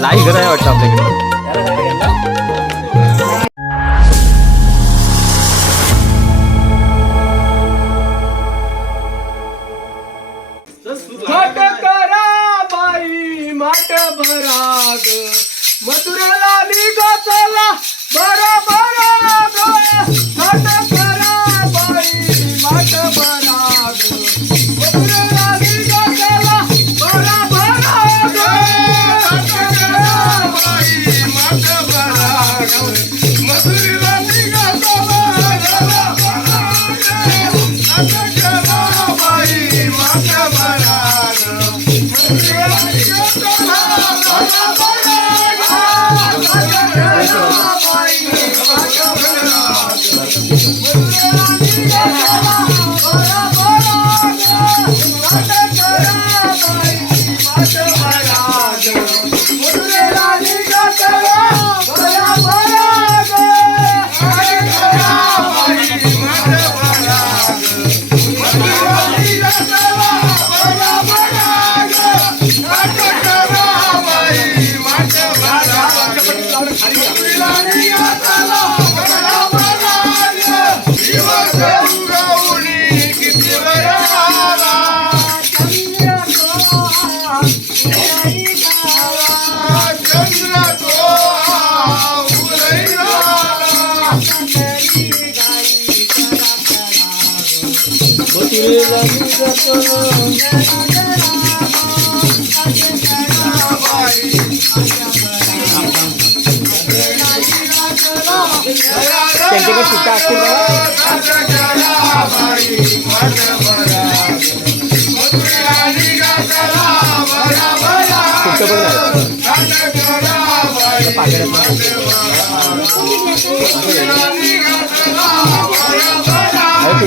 लाई घर आहे वाटतं आपल्याकडे. भरा मधुरेला निघाला बरोबर त्यांच्याकडे सुट्टा असतील सुट्ट पण नाही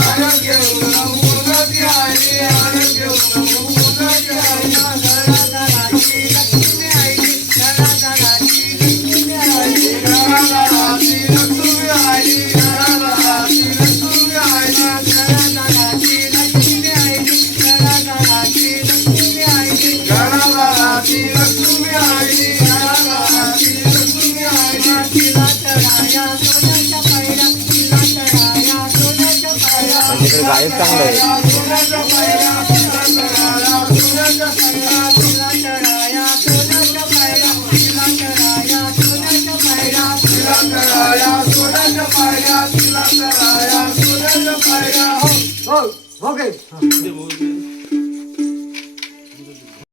Yeah. live चांगलं आहे हो हो गए